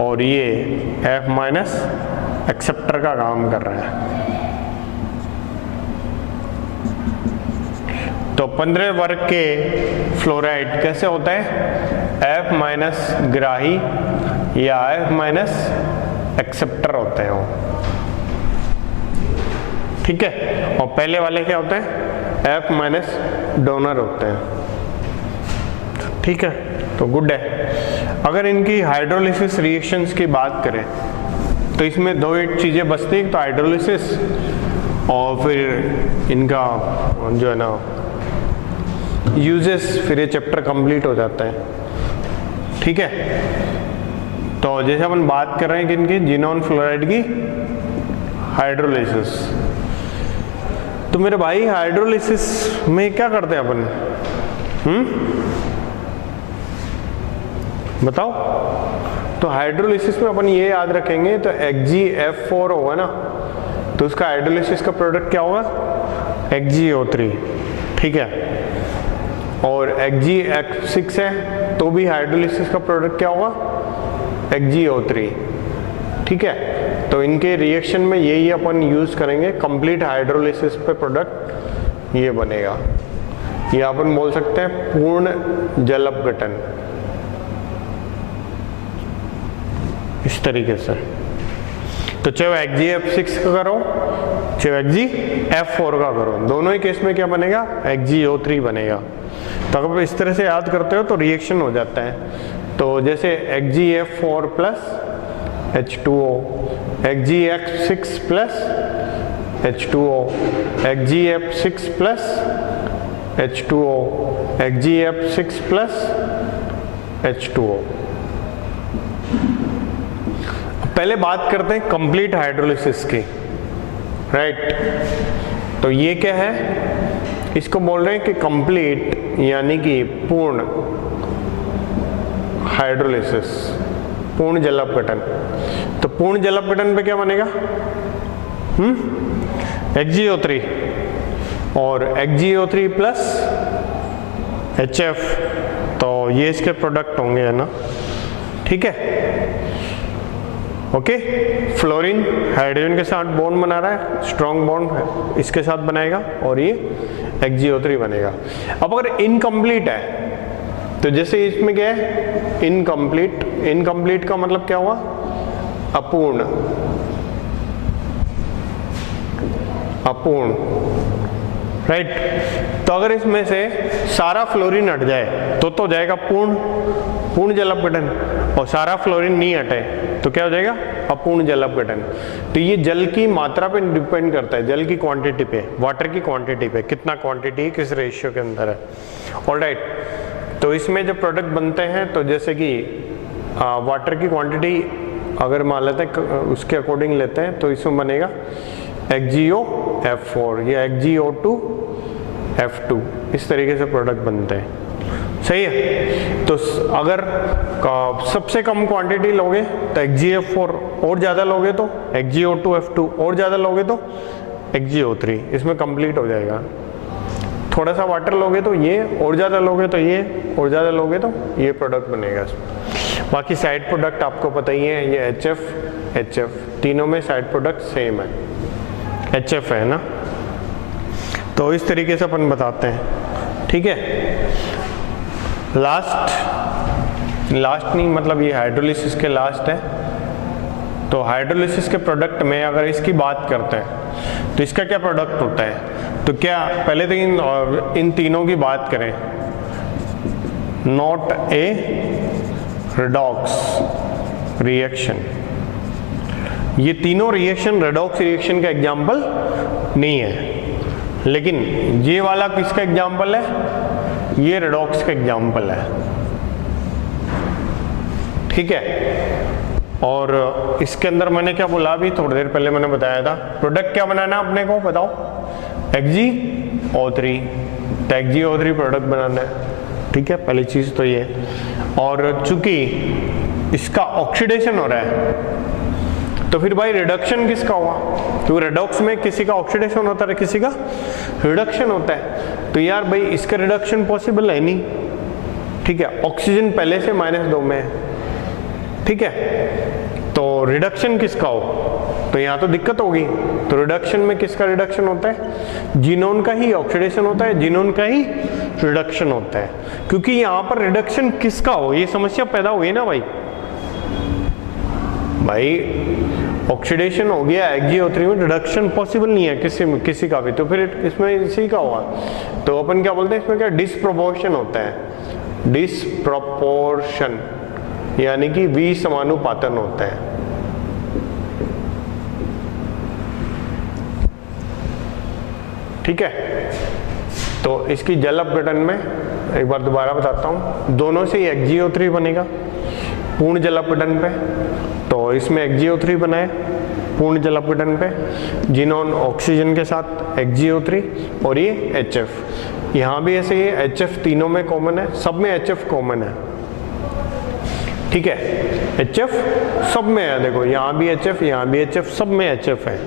और ये F- एक्सेप्टर का काम कर रहा है। तो 15 वर्ग के फ्लोराइड कैसे होता है? F- ग्राही या F- एक्सेप्टर होते हैं वो, ठीक है। और पहले वाले क्या होते हैं? F- डोनर होते हैं, ठीक है। तो गुड है। अगर इनकी हाइड्रोलिसिस रिएक्शंस की बात करें तो इसमें दो चीज़ें बचती हैं, तो हाइड्रोलिसिस और फिर इनका जो है ना यूजेस, फिर ये चैप्टर कंप्लीट हो जाता है, ठीक है। तो जैसे अपन बात कर रहे हैं कि इनकी जिनोन फ्लोराइड की हाइड्रोलिसिस, तो मेरे भाई हाइड्रोलिसिस में क्या करते हैं अपन, बताओ। तो हाइड्रोलिसिस में अपन ये याद रखेंगे, तो HgF4 होगा ना, तो उसका हाइड्रोलिसिस का प्रोडक्ट क्या होगा, HgO3, ठीक है। और HgF6 है तो भी हाइड्रोलिसिस का प्रोडक्ट क्या होगा, HgO3, ठीक है। तो इनके रिएक्शन में यही अपन यूज करेंगे, कंप्लीट हाइड्रोलिसिस पे प्रोडक्ट ये बनेगा। ये अपन बोल सकते हैं पूर्ण जल अपघटन, इस तरीके से। तो चाहे HgF6 का करो चाहे HgF4 का करो, दोनों ही केस में क्या बनेगा, HgO3 बनेगा। तो अगर इस तरह से याद करते हो तो रिएक्शन हो जाता है। तो जैसे HgF4 plus H2O, HgF6 plus H2O, HgF6 plus H2O, HgF6 plus H2O। पहले बात करते हैं कंप्लीट हाइड्रोलिसिस की, राइट। तो ये क्या है, इसको बोल रहे हैं कि कंप्लीट यानी कि पूर्ण हाइड्रोलिसिस, पूर्ण जल अपघटन। तो पूर्ण जल अपघटन पे क्या बनेगा, HgO3 और HgO3 प्लस HF, तो ये इसके प्रोडक्ट होंगे, है ना, ठीक है। ओके, फ्लोरीन हाइड्रोजन के साथ बॉन्ड बना रहा है, स्ट्रॉन्ग बॉन्ड इसके साथ बनाएगा और ये HgO3 बनेगा। अब अगर इनकम्प्लीट है तो जैसे इसमें क्या है, इनकम्प्लीट, इनकम्प्लीट का मतलब क्या हुआ, अपूर्ण, अपूर्ण, राइट। तो अगर इसमें से सारा फ्लोरीन हट जाए तो हो जाएगा पूर्ण, पूर्ण जल अपघटन, और सारा फ्लोरीन नहीं हटे तो क्या हो जाएगा, अपूर्ण जल अपघटन। तो ये जल की मात्रा पे डिपेंड करता है, जल की क्वांटिटी पे, वाटर की क्वांटिटी पे, कितना क्वांटिटी किस रेशियो के अंदर है, ऑलराइट। तो इसमें जब प्रोडक्ट बनते हैं तो जैसे कि वाटर की क्वांटिटी अगर मान लेते हैं उसके अकॉर्डिंग लेते हैं तो इसमें बनेगा HgOF4 या HgO2F2, इस तरीके से प्रोडक्ट बनते हैं, सही है। तो अगर सबसे कम क्वांटिटी लोगे तो HgF4, और ज़्यादा लोगे तो HgO2F2, और ज़्यादा लोगे तो HgO3, इसमें कंप्लीट हो जाएगा। थोड़ा सा वाटर लोगे तो ये, और ज़्यादा लोगे तो ये, और ज़्यादा लोगे तो ये प्रोडक्ट बनेगा। बाकी साइड प्रोडक्ट आपको पता ही है, ये HF, तीनों में साइड प्रोडक्ट सेम है, HF है ना। तो इस तरीके से अपन बताते हैं, ठीक है। लास्ट नहीं, मतलब ये हाइड्रोलिसिस के लास्ट है। तो हाइड्रोलिसिस के प्रोडक्ट में अगर इसकी बात करते हैं तो इसका क्या प्रोडक्ट होता है, तो क्या पहले तो इन तीनों की बात करें, नॉट ए रेडॉक्स रिएक्शन, ये तीनों रिएक्शन रेडॉक्स रिएक्शन का एग्जाम्पल नहीं है, लेकिन ये वाला किसका एग्जाम्पल है, ये रेडॉक्स का एग्जाम्पल है, ठीक है। और इसके अंदर मैंने क्या बोला, अभी थोड़ी देर पहले मैंने बताया था, प्रोडक्ट क्या बनाना है अपने को बताओ, HgO3, तो HgO3 प्रोडक्ट बनाना है, ठीक है, पहली चीज तो ये। और चूंकि इसका ऑक्सीडेशन हो रहा है तो फिर भाई रिडक्शन किसका हुआ, तो रेडॉक्स में किसी का ऑक्सीडेशन होता है, किसी का रिडक्शन होता है। तो यार भाई इसका रिडक्शन पॉसिबल है नहीं, ठीक है, ऑक्सीजन पहले से -2 में है, ठीक है। तो रिडक्शन किसका हो, तो यहाँ तो दिक्कत होगी। तो रिडक्शन में किसका रिडक्शन होता है, जिनोन का ही ऑक्सीडेशन होता है, जिनोन का ही रिडक्शन होता है। क्योंकि यहाँ पर रिडक्शन किसका हो, ये समस्या पैदा हुई ना भाई। ऑक्सीडेशन हो गया HgO3 में, रिडक्शन पॉसिबल नहीं है किसी का भी, तो फिर इसमें इसी का हुआ। तो अपन क्या बोलते हैं, इसमें क्या डिस्प्रोपोर्शन होता है, डिस्प्रोपोर्शन यानी कि विसमानुपातन होता है, ठीक है। तो इसकी जल अपघटन में एक बार दोबारा बताता हूँ, दोनों से ही HgO3 बनेगा पूर्ण जल अपघटन पे। तो इसमें HgO3 बना है पूर्ण जलापीड़न पे, जिनोन ऑक्सीजन के साथ HgO3 और ये HF। यहाँ भी ऐसे ही HF तीनों में कॉमन है, सब में HF कॉमन है, ठीक है। HF सब में है, देखो यहाँ भी HF, यहाँ भी HF, सब में HF है।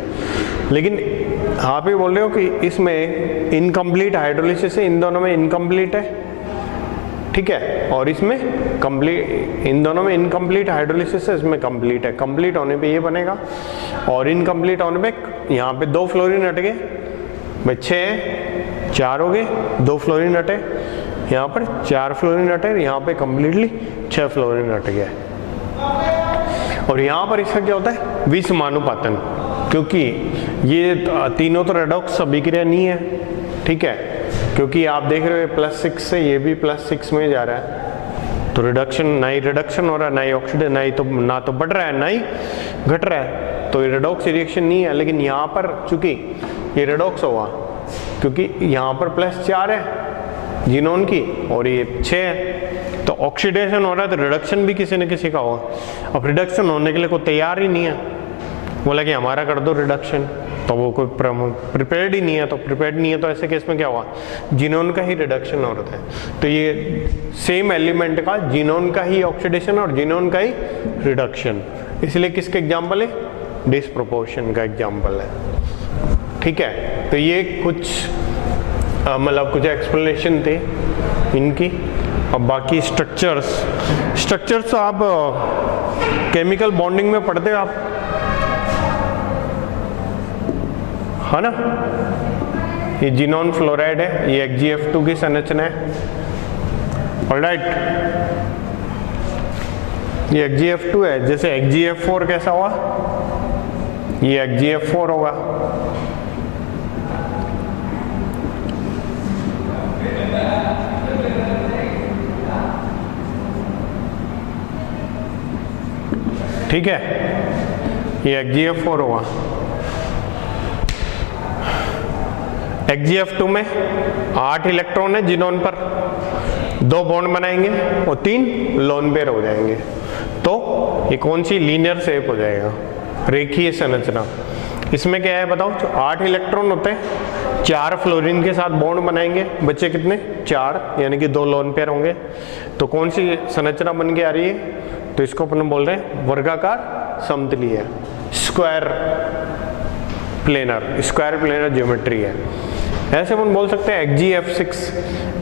लेकिन यहाँ पे बोल रहे हो कि इसमें इनकम्प्लीट हाइड्रोलिसिस है, इन दोनों में इनकम्प्लीट है, ठीक है, और इसमें कंप्लीट, इन दोनों में इनकम्प्लीट हाइड्रोलिसिस है, इसमें कंप्लीट है। कंप्लीट होने पे ये बनेगा और इनकम्प्लीट होने पे यहाँ पे 2 फ्लोरीन हट गए, भाई 6 4 हो गए, 2 फ्लोरीन हटे, यहाँ पर 4 फ्लोरीन हटे, यहाँ पे कंप्लीटली 6 फ्लोरीन हट गया। और यहाँ पर इसका क्या होता है, विषमानुपातन, क्योंकि ये तीनों तो रेडॉक्स अभिक्रिया नहीं है, ठीक है, क्योंकि आप देख रहे हो +6 से ये भी +6 में जा रहा है, तो रिडक्शन, ना ही रिडक्शन हो रहा है, ना ही ऑक्सीडेशन, ना तो बढ़ रहा है ना ही घट रहा है, तो ये रेडॉक्स रिएक्शन नहीं है। लेकिन यहाँ पर चूंकि ये रेडॉक्स हुआ, क्योंकि यहाँ पर +4 है जिनोन की और ये 6 है, तो ऑक्सीडेशन हो रहा है, तो रिडक्शन भी किसी न किसी का होगा। अब रिडक्शन होने के लिए कोई तैयार ही नहीं है, बोला कि हमारा कर दो रिडक्शन, तो वो कोई प्रिपेयर्ड ही नहीं है, तो प्रिपेयर्ड नहीं है तो ऐसे केस में क्या हुआ, जिनोन का ही रिडक्शन हो रहा है। तो ये सेम एलिमेंट का जिनोन का ही ऑक्सीडेशन और जिनोन का ही रिडक्शन, इसलिए किसके एग्जाम्पल है, डिस्प्रोपोर्शन का एग्जाम्पल है, ठीक है। तो ये कुछ मतलब कुछ एक्सप्लेनेशन थे इनकी। अब बाकी स्ट्रक्चर्स तो आप केमिकल बॉन्डिंग में पढ़ते हो आप, है ना। ये जिनोन फ्लोराइड है, ये HgF2 की संरचना है, ऑलराइट। ये HgF2 है, जैसे HgF4 कैसा हुआ, ये HgF4 होगा, ठीक है, ये HgF4 होगा। HgF2 में 8 इलेक्ट्रॉन है जिनोन पर, 2 बॉन्ड बनाएंगे और 3 लोन पेयर हो जाएंगे, तो ये कौन सी लीनियर शेप हो जाएगा, रेखीय संरचना। इसमें क्या है बताओ, जो 8 इलेक्ट्रॉन होते हैं, 4 फ्लोरीन के साथ बॉन्ड बनाएंगे, बच्चे कितने 4, यानी कि 2 लोन पेयर होंगे, तो कौन सी संरचना बन के आ रही है, तो इसको अपन बोल रहे हैं वर्गाकार समतलीय, स्क्वायर प्लेनर ज्योमेट्री है। ऐसे अपन बोल सकते हैं HgF6।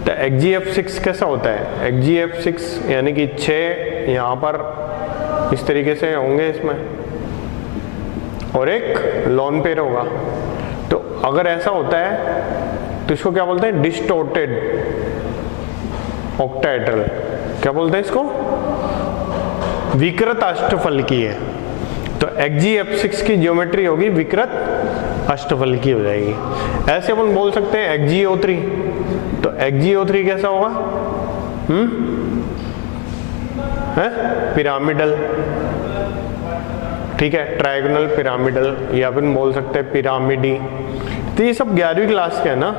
तो HgF6 कैसा होता है, HgF6 यानी कि 6 यहाँ पर इस तरीके से होंगे इसमें, और एक लोन पेयर होगा। तो अगर ऐसा होता है तो इसको क्या बोलते हैं, डिस्टोर्टेड ऑक्टाहेड्रल, क्या बोलते हैं इसको, विकृत अष्टफलकीय है। तो HgF6 की ज्योमेट्री होगी विकृत अष्टफलकीय हो जाएगी। ऐसे अपन बोल सकते हैं HgO3, तो HgO3 कैसा होगा, है पिरामिडल, ठीक है, ट्रायगोनल पिरामिडल, या अपन बोल सकते हैं पिरामिडी। तो ये सब 11वीं क्लास के है ना।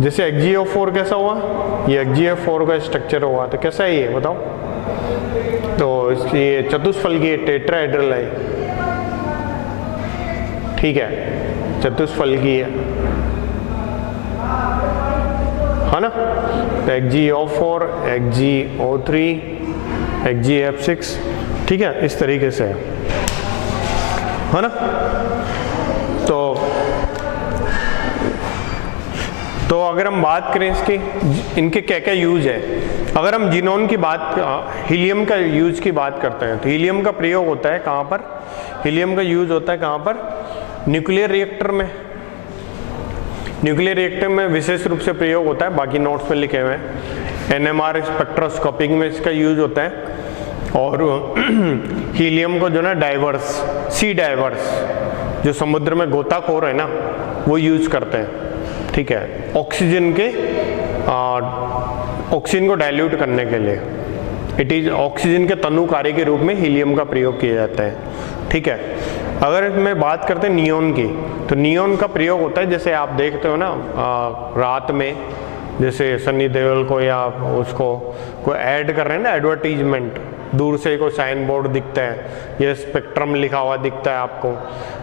जैसे HgO4 कैसा हुआ, ये HgF4 का स्ट्रक्चर हुआ, तो कैसा है ये बताओ, तो ये चतुष्फलकीय टेट्राहेड्रल है, ठीक है, चतुष्फलकीय है ना। तो HgO4, HgO3, HgF6, ठीक है, इस तरीके से है ना। तो अगर हम बात करें इसकी, इनके क्या क्या यूज है, अगर हम जिनोन की बात, हीलियम का यूज की बात करते हैं, तो हीलियम का प्रयोग होता है कहाँ पर, हीलियम का यूज होता है कहाँ पर, न्यूक्लियर रिएक्टर में। न्यूक्लियर रिएक्टर में विशेष रूप से प्रयोग होता है, बाकी नोट्स में लिखे हुए हैं। NMR स्पेक्ट्रोस्कोपिंग में इसका यूज होता है। और हीलियम को जो ना डाइवर्स, सी डाइवर्स, जो समुद्र में गोताखोर है ना, वो यूज करते हैं, ठीक है, ऑक्सीजन को डाइल्यूट करने के लिए। इट इज ऑक्सीजन के तनु कार्य के रूप में हीलियम का प्रयोग किया जाता है, ठीक है। अगर मैं बात करते हैं नियोन की, तो नियोन का प्रयोग होता है, जैसे आप देखते हो ना रात में जैसे सनी देओल को या उसको कोई ऐड कर रहे हैं ना, एडवर्टीजमेंट, दूर से कोई साइन बोर्ड दिखता है, ये स्पेक्ट्रम लिखा हुआ दिखता है आपको,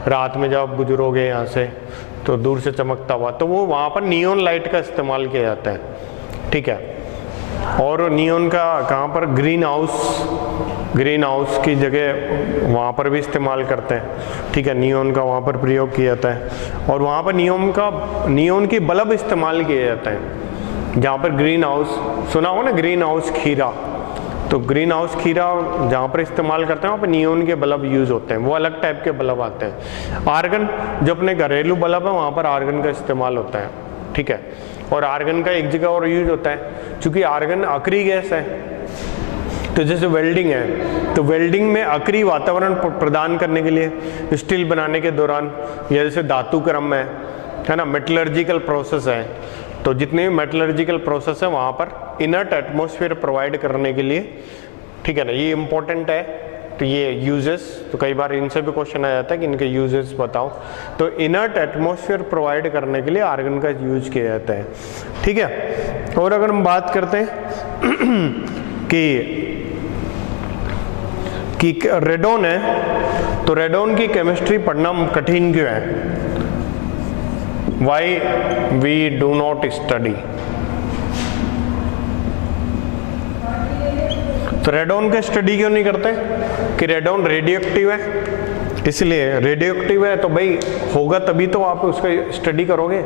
रात में जब आप गुजरोगे यहाँ से तो दूर से चमकता हुआ, तो वो वहाँ पर नियॉन लाइट का इस्तेमाल किया जाता है, ठीक है। और नियॉन का कहाँ पर, ग्रीन हाउस की जगह वहाँ पर भी इस्तेमाल करते हैं, ठीक है, नियॉन का वहाँ पर प्रयोग किया जाता है। और वहाँ पर नियॉन की बल्ब इस्तेमाल किए जाते हैं, जहाँ पर ग्रीन हाउस सुना हो ना, ग्रीन हाउस खीरा, तो ग्रीन हाउस खीरा जहाँ पर इस्तेमाल करते हैं वहाँ पर नियॉन के बल्ब यूज़ होते हैं, वो अलग टाइप के बल्ब आते हैं। आर्गन, जो अपने घरेलू बल्ब है वहाँ पर आर्गन का इस्तेमाल होता है, ठीक है। और आर्गन का एक जगह और यूज होता है, क्योंकि आर्गन अक्री गैस है, तो जैसे वेल्डिंग है, तो वेल्डिंग में अक्री वातावरण प्रदान करने के लिए स्टील बनाने के दौरान, या जैसे धातु क्रम है ना, मेटलर्जिकल प्रोसेस है, तो जितने भी मेटलर्जिकल प्रोसेस है वहाँ पर इनर्ट एटमॉस्फेयर प्रोवाइड करने के लिए, ठीक है ना, ये इंपॉर्टेंट है। तो ये यूजेस, तो कई बार इनसे भी क्वेश्चन आ जाता है कि इनके यूजेस बताओ, तो इनर्ट एटमॉस्फेयर प्रोवाइड करने के लिए आर्गन का यूज किया जाता है, ठीक है। और अगर हम बात करते हैं कि रेडॉन है, तो रेडॉन की केमिस्ट्री पढ़ना कठिन क्यों है? Why we do not study? तो रेडॉन का स्टडी क्यों नहीं करते? कि रेडॉन रेडियो एक्टिव है, इसलिए रेडियो एक्टिव है तो भाई होगा तभी तो आप उसका स्टडी करोगे।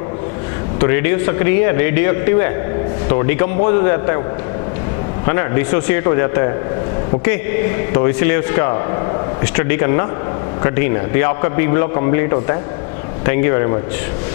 तो रेडियो सक्रिय है, रेडियो एक्टिव है, तो डिकम्पोज हो जाता है ना, डिसोसिएट हो जाता है, ओके। तो इसलिए उसका स्टडी करना कठिन है। तो ये आपका पी ब्लॉक कंप्लीट होता है। Thank you very much.